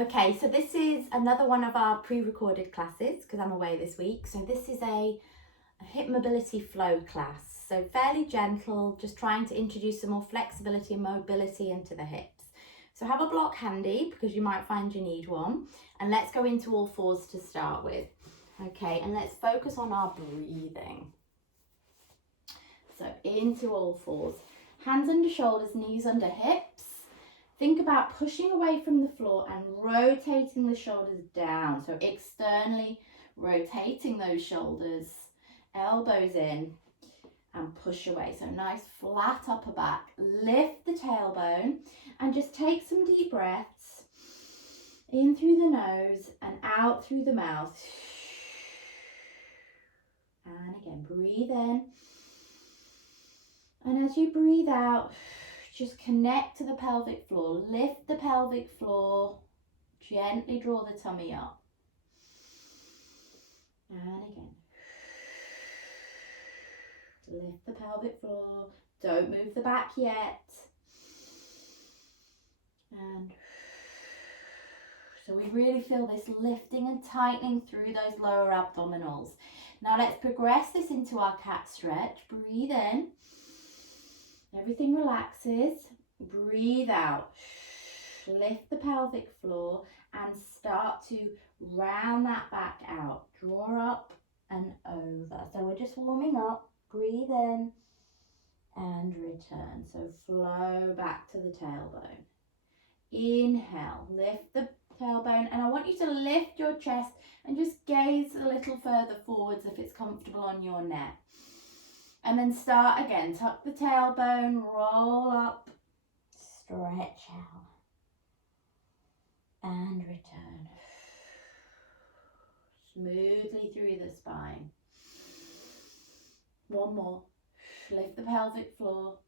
Okay, so this is another one of our pre-recorded classes because I'm away this week. So this is a hip mobility flow class. So fairly gentle, just trying to introduce some more flexibility and mobility into the hips. So have a block handy because you might find you need one. And let's go into all fours to start with. Okay, and let's focus on our breathing. So into all fours. Hands under shoulders, knees under hips. Think about pushing away from the floor and rotating the shoulders down. So externally rotating those shoulders, elbows in and push away. So nice flat upper back. Lift the tailbone and just take some deep breaths in through the nose and out through the mouth. And again, breathe in. And as you breathe out, just connect to the pelvic floor. Lift the pelvic floor. Gently draw the tummy up. And again. Lift the pelvic floor. Don't move the back yet. And so we really feel this lifting and tightening through those lower abdominals. Now let's progress this into our cat stretch. Breathe in. Everything relaxes. Breathe out. Lift the pelvic floor and start to round that back out. Draw up and over. So we're just warming up. Breathe in and return. So flow back to the tailbone. Inhale, lift the tailbone, and I want you to lift your chest and just gaze a little further forwards if it's comfortable on your neck. And then start again. Tuck the tailbone, roll up, stretch out, and return. Smoothly through the spine. One more. Lift the pelvic floor.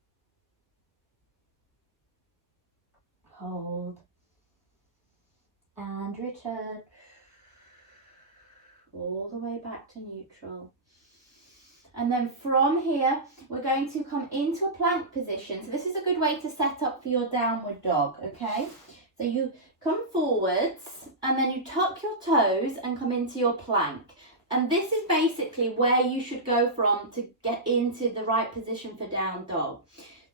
Hold. And return. All the way back to neutral. And then from here, we're going to come into a plank position. So this is a good way to set up for your downward dog, okay? So you come forwards and then you tuck your toes and come into your plank. And this is basically where you should go from to get into the right position for down dog.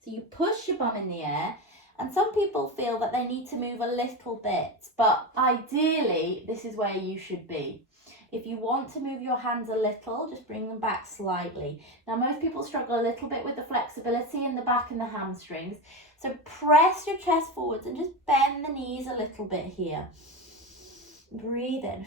So you push your bum in the air, and some people feel that they need to move a little bit, but ideally this is where you should be. If you want to move your hands a little, just bring them back slightly. Now most people struggle a little bit with the flexibility in the back and the hamstrings. So press your chest forwards and just bend the knees a little bit here. Breathe in.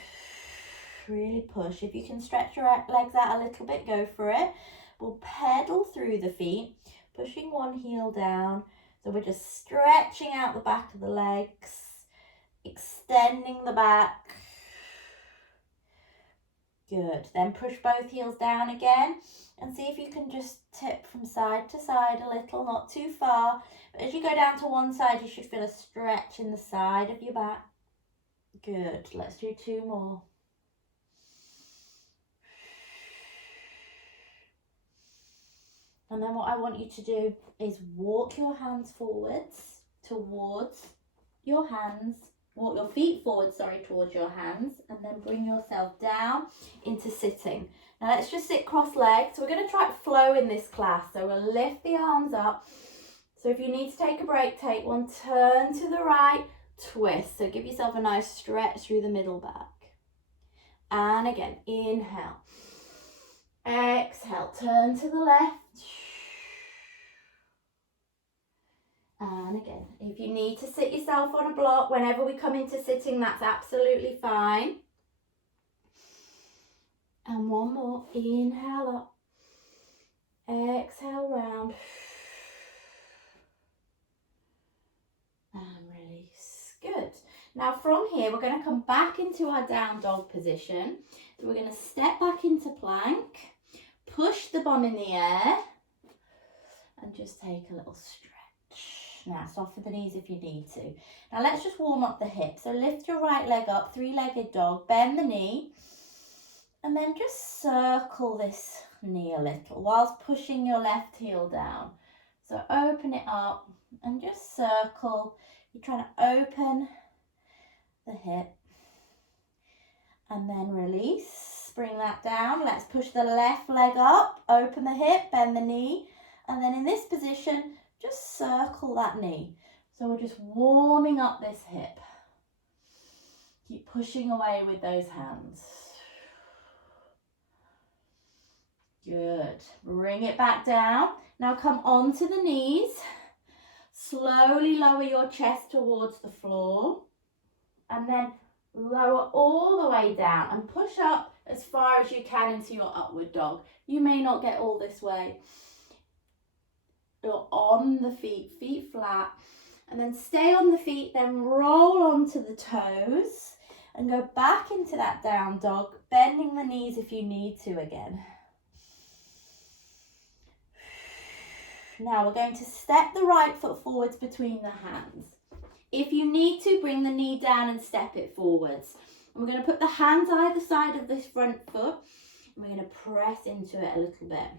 Really push. If you can stretch your legs out a little bit, go for it. We'll pedal through the feet, pushing one heel down. So we're just stretching out the back of the legs, extending the back. Good. Then push both heels down again and see if you can just tip from side to side a little, not too far. But as you go down to one side, you should feel a stretch in the side of your back. Good. Let's do two more. And then what I want you to do is walk your hands forwards towards your hands. Walk your feet forward, towards your hands, and then bring yourself down into sitting. Now let's just sit cross-legged. So we're going to try flow in this class. So we'll lift the arms up. So if you need to take a break, take one. Turn to the right, twist. So give yourself a nice stretch through the middle back. And again, inhale. Exhale, turn to the left. And again, if you need to sit yourself on a block, whenever we come into sitting, that's absolutely fine. And one more, inhale up, exhale round, and release. Good. Now from here, we're going to come back into our down dog position. So we're going to step back into plank, push the bum in the air, and just take a little stretch. Now soften the knees if you need to. Now let's just warm up the hips. So lift your right leg up, three-legged dog, bend the knee, and then just circle this knee a little whilst pushing your left heel down. So open it up and just circle. You're trying to open the hip. And then release, bring that down. Let's push the left leg up, open the hip, bend the knee. And then in this position, just circle that knee. So we're just warming up this hip. Keep pushing away with those hands. Good. Bring it back down. Now come onto the knees. Slowly lower your chest towards the floor. And then lower all the way down and push up as far as you can into your upward dog. You may not get all this way. You're on the feet, feet flat. And then stay on the feet, then roll onto the toes and go back into that down dog, bending the knees if you need to again. Now we're going to step the right foot forwards between the hands. If you need to, bring the knee down and step it forwards. And we're going to put the hands either side of this front foot and we're going to press into it a little bit.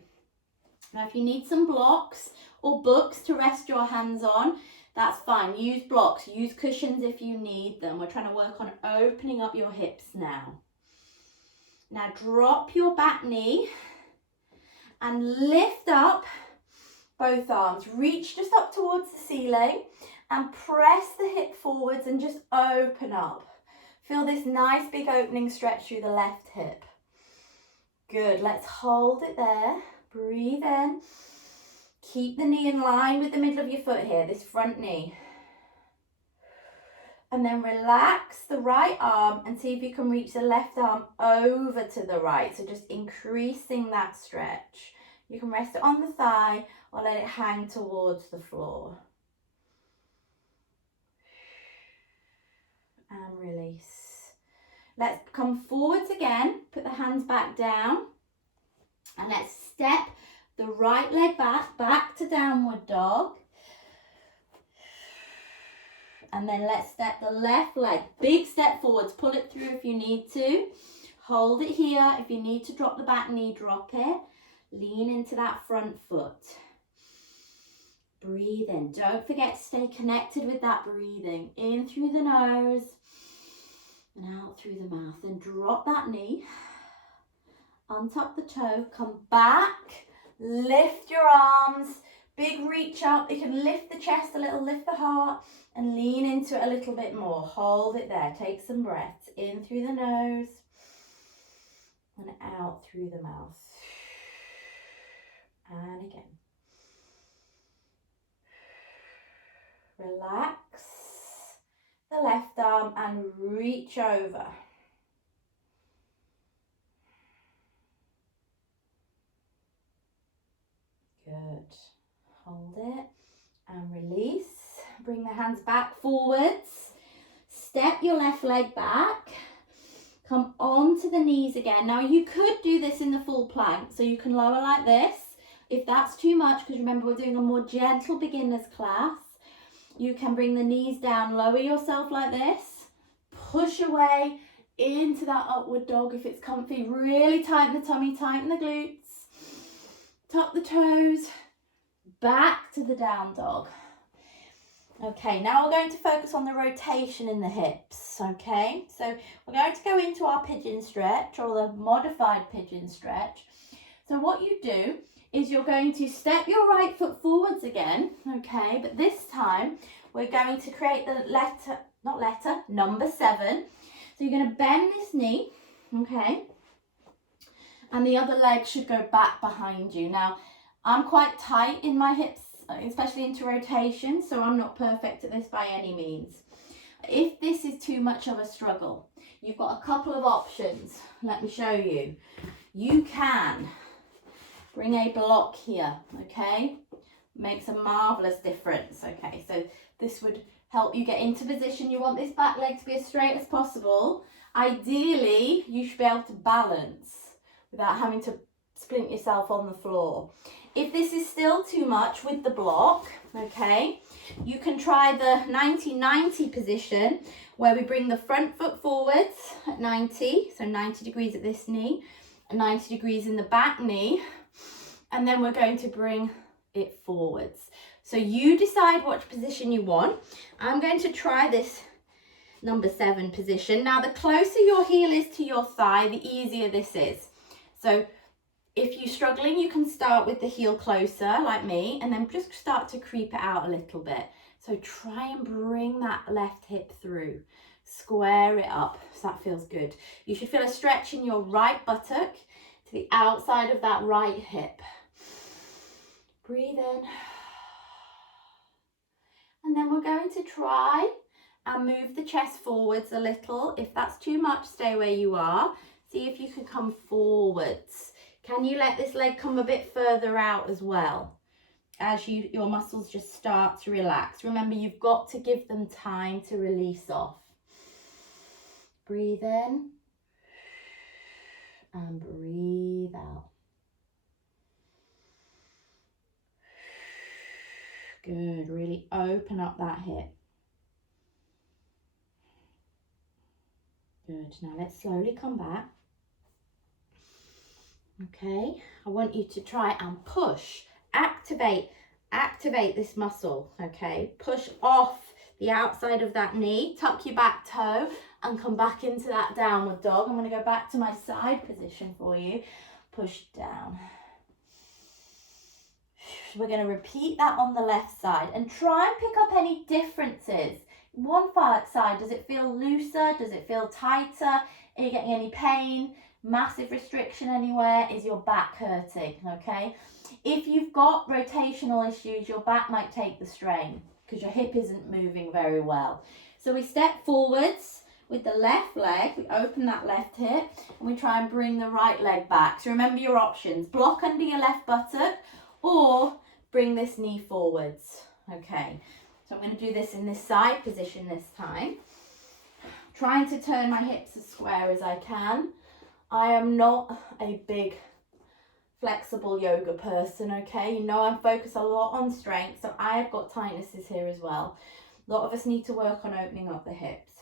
Now if you need some blocks or books to rest your hands on, that's fine. Use blocks, use cushions if you need them. We're trying to work on opening up your hips now. Now drop your back knee and lift up both arms. Reach just up towards the ceiling and press the hip forwards and just open up. Feel this nice big opening stretch through the left hip. Good, let's hold it there. Breathe in. Keep the knee in line with the middle of your foot here, this front knee. And then relax the right arm and see if you can reach the left arm over to the right. So just increasing that stretch. You can rest it on the thigh or let it hang towards the floor. And release. Let's come forwards again. Put the hands back down. And let's step the right leg back to downward dog. And then let's step the left leg, big step forwards, pull it through if you need to. Hold it here. If you need to drop the back knee, drop it. Lean into that front foot. Breathe in. Don't forget to stay connected with that breathing. In through the nose and out through the mouth. Then drop that knee. Untuck the toe. Come back. Lift your arms, big reach up. You can lift the chest a little, lift the heart and lean into it a little bit more. Hold it there. Take some breaths in through the nose and out through the mouth. And again. Relax the left arm and reach over. Good. Hold it and release. Bring the hands back forwards. Step your left leg back. Come onto the knees again. Now you could do this in the full plank, so you can lower like this. If that's too much, because remember we're doing a more gentle beginner's class, you can bring the knees down, lower yourself like this, push away into that upward dog if it's comfy. Really tighten the tummy, tighten the glutes. Tuck the toes, back to the down dog. Okay, now we're going to focus on the rotation in the hips, okay? So we're going to go into our pigeon stretch or the modified pigeon stretch. So what you do is you're going to step your right foot forwards again, okay? But this time we're going to create the number 7. So you're going to bend this knee, okay? And the other leg should go back behind you. Now, I'm quite tight in my hips, especially into rotation, so I'm not perfect at this by any means. If this is too much of a struggle, you've got a couple of options. Let me show you. You can bring a block here, okay? Makes a marvellous difference, okay? So this would help you get into position. You want this back leg to be as straight as possible. Ideally, you should be able to balance without having to splint yourself on the floor. If this is still too much with the block, okay, you can try the 90-90 position where we bring the front foot forwards at 90, so 90 degrees at this knee, and 90 degrees in the back knee, and then we're going to bring it forwards. So you decide which position you want. I'm going to try this number 7 position. Now, the closer your heel is to your thigh, the easier this is. So if you're struggling, you can start with the heel closer, like me, and then just start to creep it out a little bit. So try and bring that left hip through. Square it up, so that feels good. You should feel a stretch in your right buttock to the outside of that right hip. Breathe in. And then we're going to try and move the chest forwards a little. If that's too much, stay where you are. See if you can come forwards. Can you let this leg come a bit further out as well as your muscles just start to relax? Remember, you've got to give them time to release off. Breathe in and breathe out. Good, really open up that hip. Good, now let's slowly come back. Okay, I want you to try and push, activate this muscle, okay? Push off the outside of that knee, tuck your back toe and come back into that downward dog. I'm going to go back to my side position for you. Push down. We're going to repeat that on the left side and try and pick up any differences. One side, does it feel looser? Does it feel tighter? Are you getting any pain? Massive restriction anywhere? Is your back hurting? Okay. If you've got rotational issues, your back might take the strain because your hip isn't moving very well. So we step forwards with the left leg, we open that left hip and we try and bring the right leg back. So remember your options, block under your left buttock or bring this knee forwards. Okay, so I'm going to do this in this side position this time. Trying to turn my hips as square as I can. I am not a big flexible yoga person, okay? You know I focus a lot on strength, so I have got tightnesses here as well. A lot of us need to work on opening up the hips.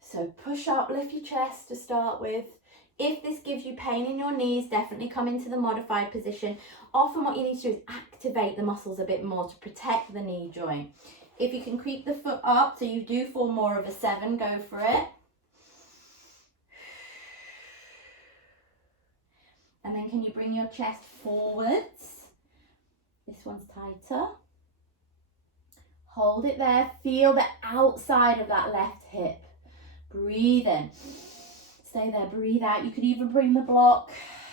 So push up, lift your chest to start with. If this gives you pain in your knees, definitely come into the modified position. Often what you need to do is activate the muscles a bit more to protect the knee joint. If you can creep the foot up so you do fall more of a 7, go for it. And then can you bring your chest forwards? This one's tighter. Hold it there. Feel the outside of that left hip. Breathe in. Stay there, breathe out. You could even bring the block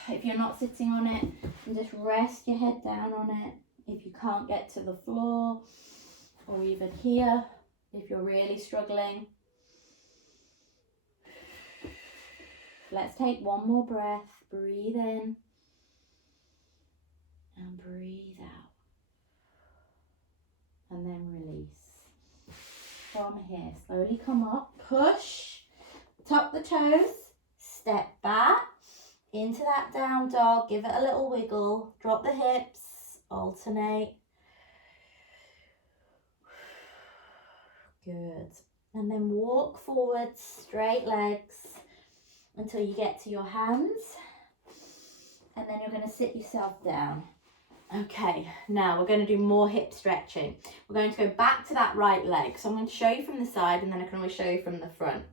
if you're not sitting on it and just rest your head down on it. If you can't get to the floor or even here, if you're really struggling. Let's take one more breath. Breathe in and breathe out. And then release. From here, slowly come up, push, tuck the toes, step back into that down dog, give it a little wiggle, drop the hips, alternate. Good. And then walk forward, straight legs until you get to your hands. And then you're going to sit yourself down. Okay, now we're going to do more hip stretching. We're going to go back to that right leg. So I'm going to show you from the side and then I can always show you from the front.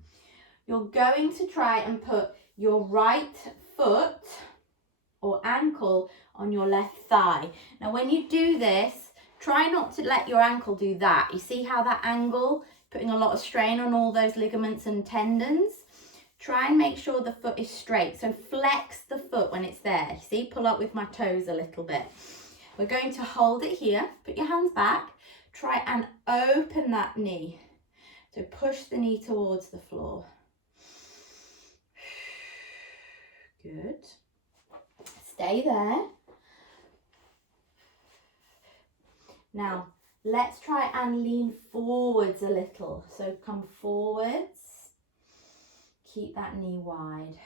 You're going to try and put your right foot or ankle on your left thigh. Now when you do this, try not to let your ankle do that. You see how that angle, putting a lot of strain on all those ligaments and tendons? Try and make sure the foot is straight. So flex the foot when it's there. See, pull up with my toes a little bit. We're going to hold it here. Put your hands back. Try and open that knee. So push the knee towards the floor. Good. Stay there. Now, let's try and lean forwards a little. So come forwards. Keep that knee wide.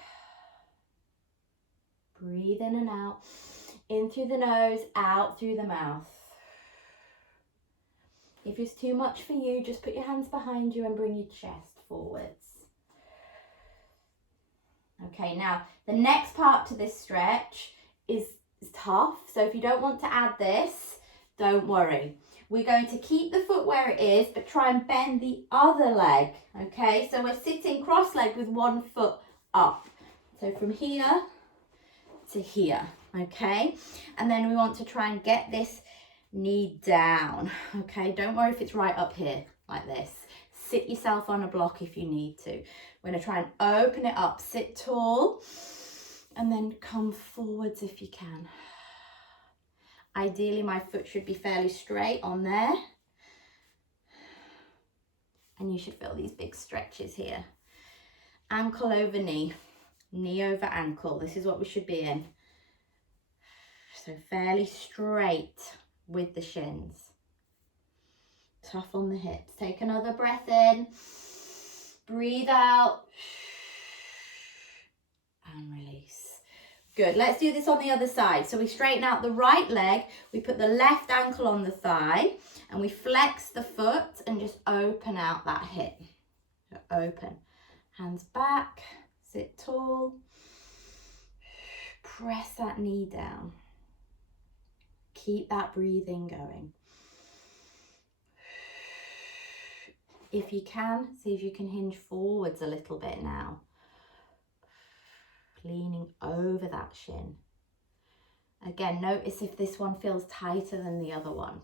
Breathe in and out. In through the nose, out through the mouth. If it's too much for you, just put your hands behind you and bring your chest forwards. Okay, now the next part to this stretch is tough. So if you don't want to add this, don't worry. we're going to keep the foot where it is, but try and bend the other leg, okay? So we're sitting cross-legged with one foot up. So from here to here, okay? And then we want to try and get this knee down, okay? Don't worry if it's right up here, like this. Sit yourself on a block if you need to. We're gonna try and open it up, sit tall, and then come forwards if you can. Ideally, my foot should be fairly straight on there. And you should feel these big stretches here. Ankle over knee, knee over ankle. This is what we should be in. So fairly straight with the shins. Tough on the hips. Take another breath in. Breathe out. And release. Good, let's do this on the other side. So we straighten out the right leg, we put the left ankle on the thigh, and we flex the foot and just open out that hip. So open, hands back, sit tall, press that knee down. Keep that breathing going. If you can, see if you can hinge forwards a little bit now. Leaning over that shin. Again, notice if this one feels tighter than the other one.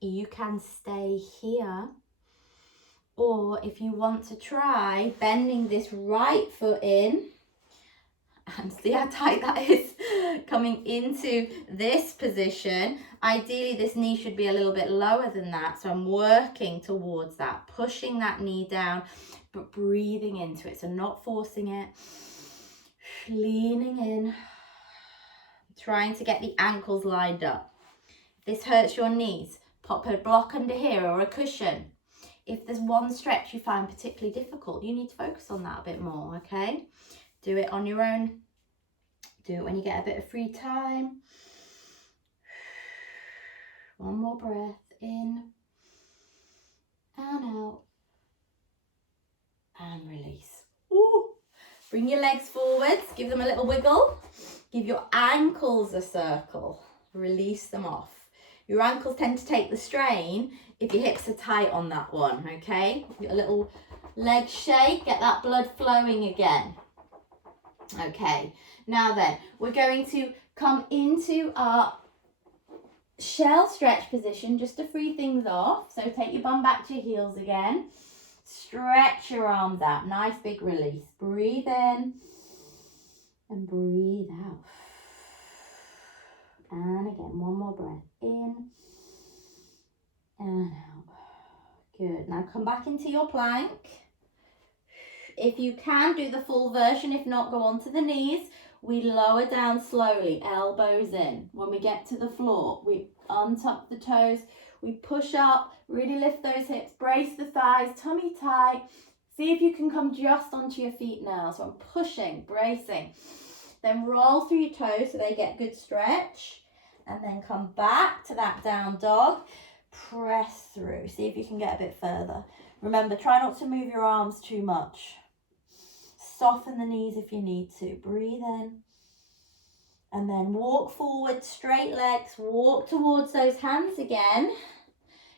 You can stay here, or if you want to try bending this right foot in, and see how tight that is, coming into this position. Ideally, this knee should be a little bit lower than that, so I'm working towards that, pushing that knee down, but breathing into it, so not forcing it, leaning in, trying to get the ankles lined up. If this hurts your knees, pop a block under here or a cushion. If there's one stretch you find particularly difficult, you need to focus on that a bit more, okay? Do it on your own. Do it when you get a bit of free time. One more breath in and out. And release. Ooh. Bring your legs forwards, give them a little wiggle. Give your ankles a circle. Release them off. Your ankles tend to take the strain if your hips are tight on that one, okay? Get a little leg shake, get that blood flowing again. Okay, now then, we're going to come into our shell stretch position just to free things off. So take your bum back to your heels again. Stretch your arms out. Nice big release. Breathe in and breathe out. And again, one more breath in and out. Good. Now come back into your plank. If you can, do the full version. If not, go onto the knees. We lower down slowly, elbows in. When we get to the floor, we untuck the toes. We push up, really lift those hips, brace the thighs, tummy tight. See if you can come just onto your feet now. So I'm pushing, bracing. Then roll through your toes so they get good stretch. And then come back to that down dog. Press through. See if you can get a bit further. Remember, try not to move your arms too much. Soften the knees if you need to. Breathe in. And then walk forward, straight legs. Walk towards those hands again.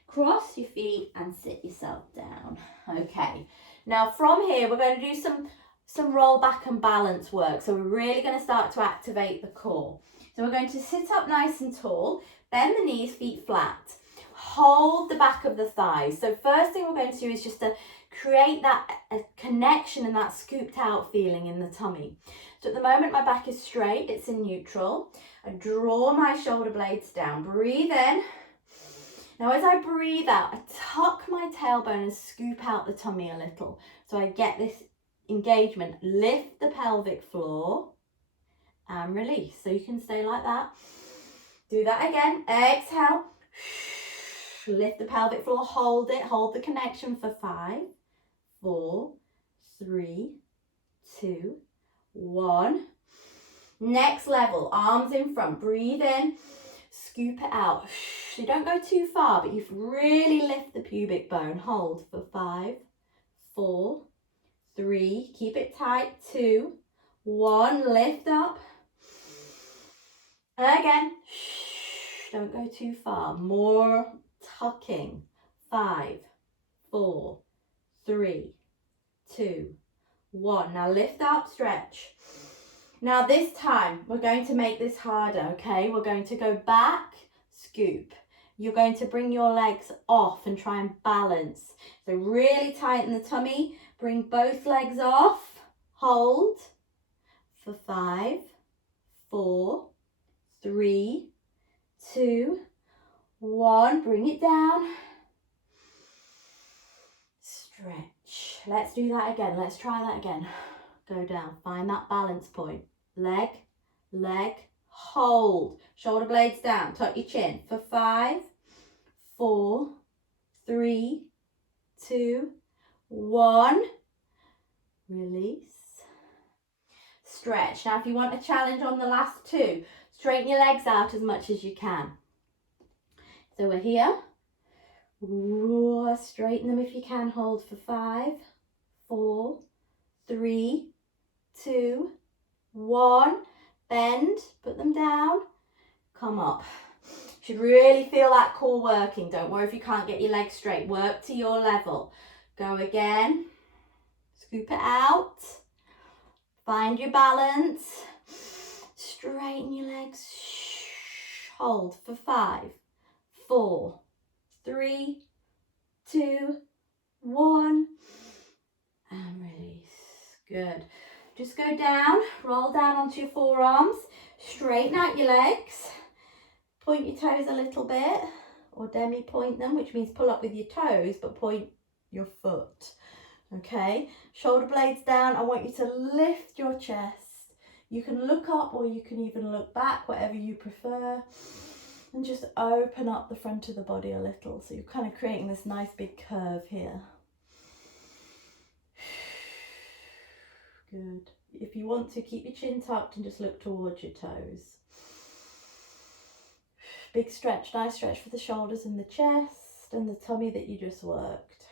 Cross your feet and sit yourself down. Okay. Now from here, we're going to do some roll back and balance work. So we're really going to start to activate the core. So we're going to sit up nice and tall. Bend the knees, feet flat. Hold the back of the thighs. So first thing we're going to do is just to create that connection and that scooped out feeling in the tummy. So at the moment my back is straight, it's in neutral. I draw my shoulder blades down, breathe in. Now as I breathe out, I tuck my tailbone and scoop out the tummy a little. So I get this engagement, lift the pelvic floor and release. So you can stay like that. Do that again, exhale. Lift the pelvic floor, hold it, hold the connection for 5, 4, 3, 2, 1. Next level, arms in front, breathe in, scoop it out. So don't go too far, but you really lift the pubic bone. Hold for 5, 4, 3, keep it tight, 2, 1, lift up. Again. Don't go too far. More tucking. 5, 4, 3, 2, 1. Now lift up, stretch. Now this time, we're going to make this harder, okay? We're going to go back, scoop. You're going to bring your legs off and try and balance. So really tighten the tummy. Bring both legs off. Hold for 5, 4, 3, 2, 1. Bring it down. Stretch. Let's do that again. Let's try that again. Go down. Find that balance point. Leg, leg, hold. Shoulder blades down. Tuck your chin for 5, 4, 3, 2, 1. Release. Stretch. Now if you want a challenge on the last 2, straighten your legs out as much as you can. So we're here. Straighten them if you can. Hold for 5, 4, 3, 2, 1. Bend. Put them down. Come up. Should really feel that core working. Don't worry if you can't get your legs straight. Work to your level. Go again. Scoop it out. Find your balance. Straighten your legs. Hold for 5, 4, 3, 2, 1. And release. Good. Just go down. Roll down onto your forearms. Straighten out your legs. Point your toes a little bit. Or demi-point them, which means pull up with your toes, but point your foot. Okay, shoulder blades down. I want you to lift your chest. You can look up or you can even look back, whatever you prefer. And just open up the front of the body a little. So you're kind of creating this nice big curve here. Good. If you want to, keep your chin tucked and just look towards your toes. Big stretch, nice stretch for the shoulders and the chest and the tummy that you just worked.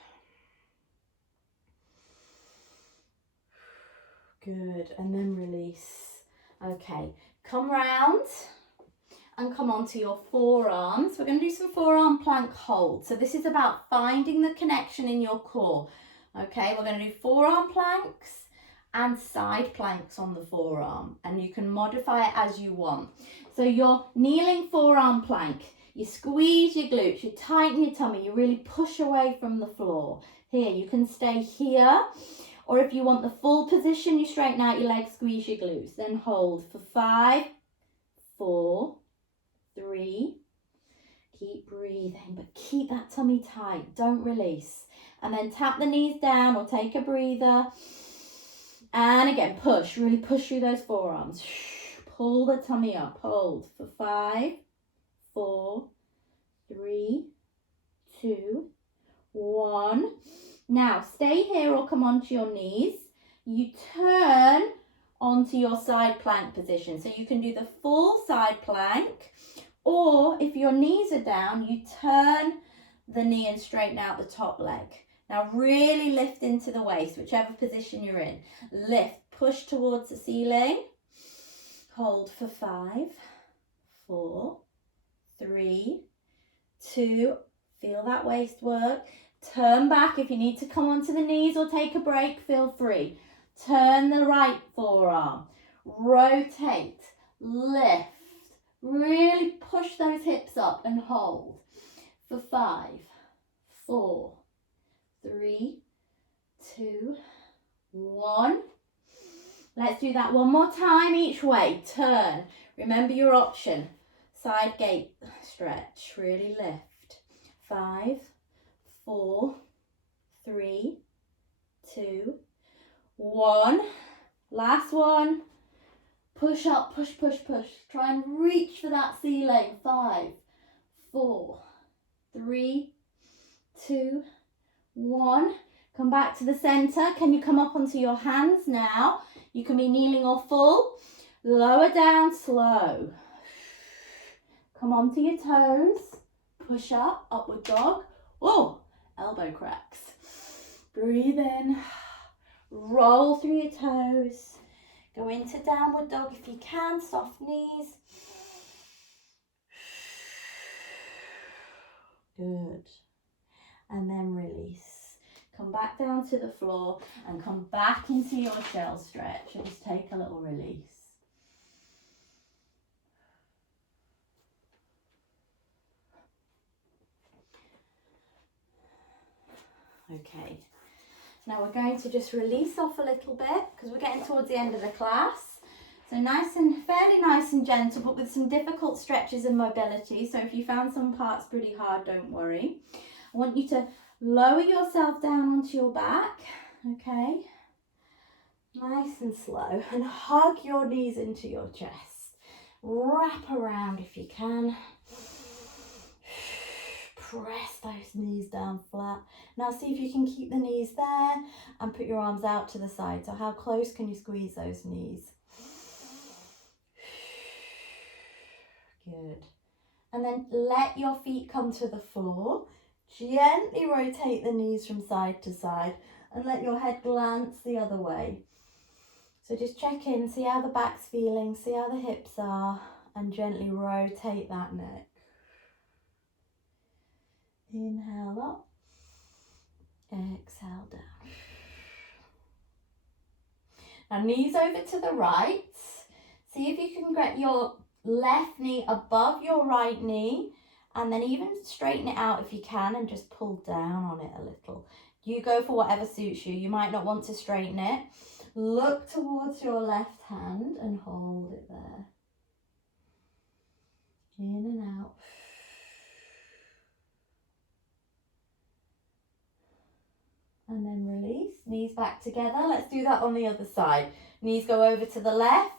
Good, and then release. Okay, come round and come onto your forearms. We're going to do some forearm plank hold. So this is about finding the connection in your core. Okay, we're going to do forearm planks and side planks on the forearm, and you can modify it as you want. So your kneeling forearm plank, you squeeze your glutes, you tighten your tummy, you really push away from the floor. Here, you can stay here. Or if you want the full position, you straighten out your legs, squeeze your glutes. Then hold for 5, 4, 3. Keep breathing, but keep that tummy tight. Don't release. And then tap the knees down or take a breather. And again, push. Really push through those forearms. Pull the tummy up. Hold for 5, 4, 3, 2, 1. Now, stay here or come onto your knees. You turn onto your side plank position. So you can do the full side plank, or if your knees are down, you turn the knee and straighten out the top leg. Now, really lift into the waist, whichever position you're in. Lift, push towards the ceiling. Hold for 5, 4, 3, 2. Feel that waist work. Turn back. If you need to come onto the knees or take a break, feel free. Turn the right forearm. Rotate. Lift. Really push those hips up and hold for 5, 4, 3, 2, 1. Let's do that one more time each way. Turn. Remember your option. Side gate stretch. Really lift. 5, 4, 3, 2, 1. Last one. Push up, push, push, push. Try and reach for that ceiling. 5, 4, 3, 2, 1. Come back to the center. Can you come up onto your hands now? You can be kneeling or full. Lower down, slow. Come onto your toes. Push up, upward dog. Whoa, elbow cracks. Breathe in. Roll through your toes. Go into downward dog if you can. Soft knees. Good. And then release. Come back down to the floor and come back into your shell stretch and just take a little release. Okay, now we're going to just release off a little bit because we're getting towards the end of the class. So fairly nice and gentle, but with some difficult stretches and mobility. So if you found some parts pretty hard, don't worry. I want you to lower yourself down onto your back, okay? Nice and slow, and hug your knees into your chest. Wrap around if you can. Press those knees down flat. Now see if you can keep the knees there and put your arms out to the side. So how close can you squeeze those knees? Good. And then let your feet come to the floor. Gently rotate the knees from side to side and let your head glance the other way. So just check in, see how the back's feeling, see how the hips are, and gently rotate that neck. Inhale up, exhale down. Now knees over to the right. See if you can get your left knee above your right knee, and then even straighten it out if you can and just pull down on it a little. You go for whatever suits you. You might not want to straighten it. Look towards your left hand and hold it there. In and out. And then release, knees back together. Let's do that on the other side. Knees go over to the left,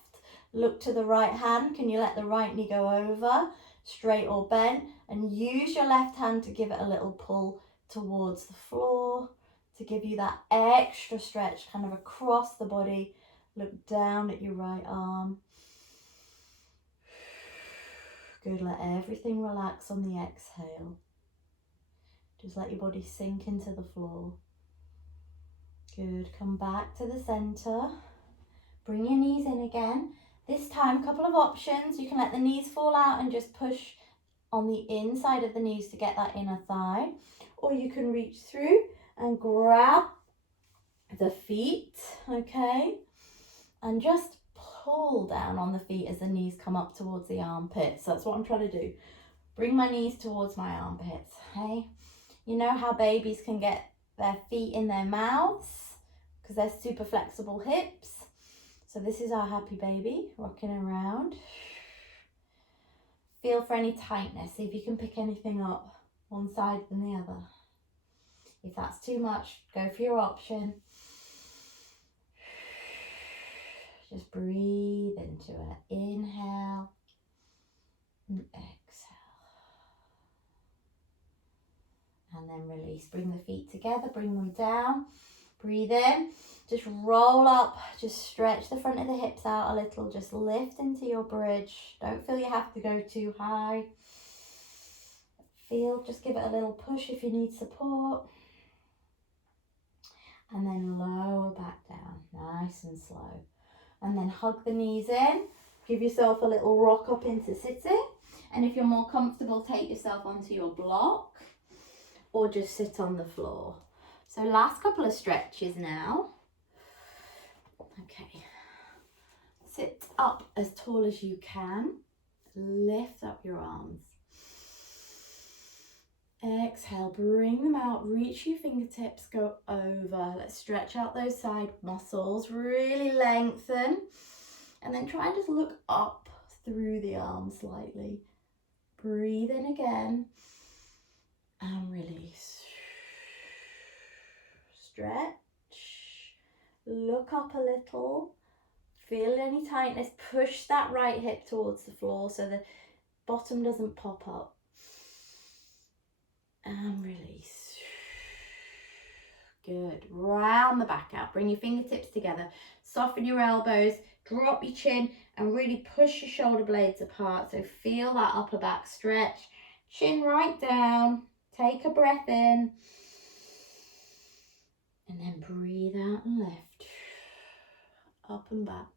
look to the right hand. Can you let the right knee go over, straight or bent? And use your left hand to give it a little pull towards the floor, to give you that extra stretch kind of across the body. Look down at your right arm. Good, let everything relax on the exhale. Just let your body sink into the floor. Good, come back to the center. Bring your knees in again. This time, a couple of options. You can let the knees fall out and just push on the inside of the knees to get that inner thigh. Or you can reach through and grab the feet, okay? And just pull down on the feet as the knees come up towards the armpits. So that's what I'm trying to do. Bring my knees towards my armpits, okay? You know how babies can get their feet in their mouths because they're super flexible hips. So this is our happy baby rocking around. Feel for any tightness. See if you can pick anything up one side than the other. If that's too much, go for your option. Just breathe into it. Inhale and exhale. And then release. Bring the feet together, bring them down. Breathe in. Just roll up. Just stretch the front of the hips out a little. Just lift into your bridge. Don't feel you have to go too high. Just give it a little push if you need support. And then lower back down, nice and slow. And then hug the knees in. Give yourself a little rock up into sitting. And if you're more comfortable, take yourself onto your block or just sit on the floor. So last couple of stretches now. Okay. Sit up as tall as you can. Lift up your arms. Exhale, bring them out, reach your fingertips, go over. Let's stretch out those side muscles, really lengthen. And then try and just look up through the arms slightly. Breathe in again and release. Stretch, look up a little. Feel any tightness, push that right hip towards the floor so the bottom doesn't pop up. And release. Good. Round the back out. Bring your fingertips together. Soften your elbows. Drop your chin and really push your shoulder blades apart. So feel that upper back stretch. Chin right down. Take a breath in. And then breathe out and lift. Up and back.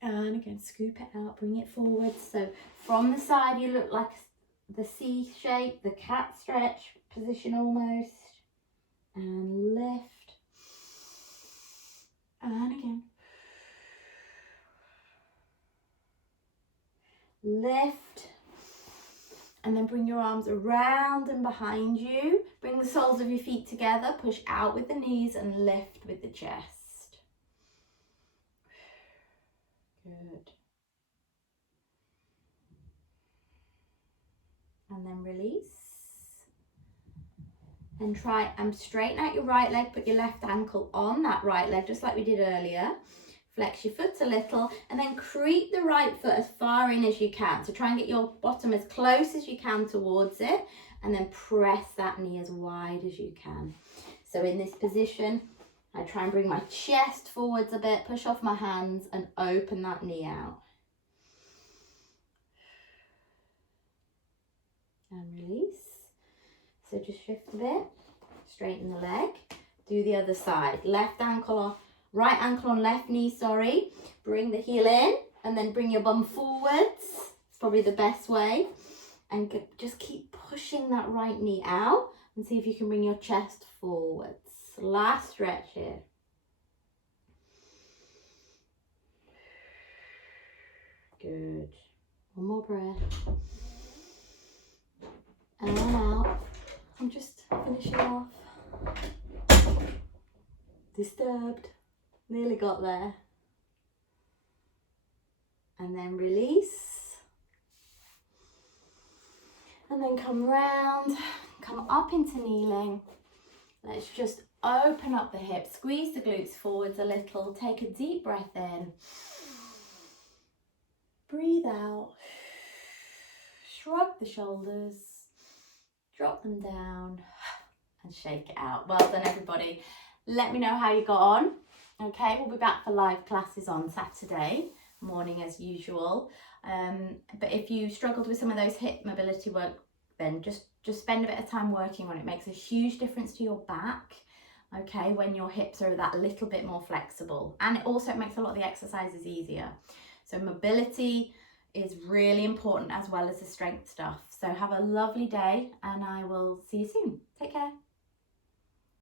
And again, scoop it out. Bring it forward. So from the side, you look like the C shape, the cat stretch position almost. And lift. And again. Lift. And then bring your arms around and behind you. Bring the soles of your feet together. Push out with the knees and lift with the chest. Good. And then release. And try and straighten out your right leg. Put your left ankle on that right leg, just like we did earlier. Flex your foot a little and then creep the right foot as far in as you can. So try and get your bottom as close as you can towards it and then press that knee as wide as you can. So in this position, I try and bring my chest forwards a bit, push off my hands and open that knee out. And release. So just shift a bit, straighten the leg, do the other side. Left ankle off, right ankle on left knee, sorry. Bring the heel in and then bring your bum forwards. It's probably the best way. And just keep pushing that right knee out and see if you can bring your chest forwards. Last stretch here. Good. One more breath. And out. I'm just finishing off. Disturbed. Nearly got there. And then release. And then come round. Come up into kneeling. Let's just open up the hips. Squeeze the glutes forwards a little. Take a deep breath in. Breathe out. Shrug the shoulders. Drop them down and shake it out. Well done, everybody. Let me know how you got on. Okay, we'll be back for live classes on Saturday morning as usual. But if you struggled with some of those hip mobility work, then just spend a bit of time working on it. It makes a huge difference to your back, okay, when your hips are that little bit more flexible. And it also makes a lot of the exercises easier. So mobility is really important as well as the strength stuff. So have a lovely day and I will see you soon. Take care.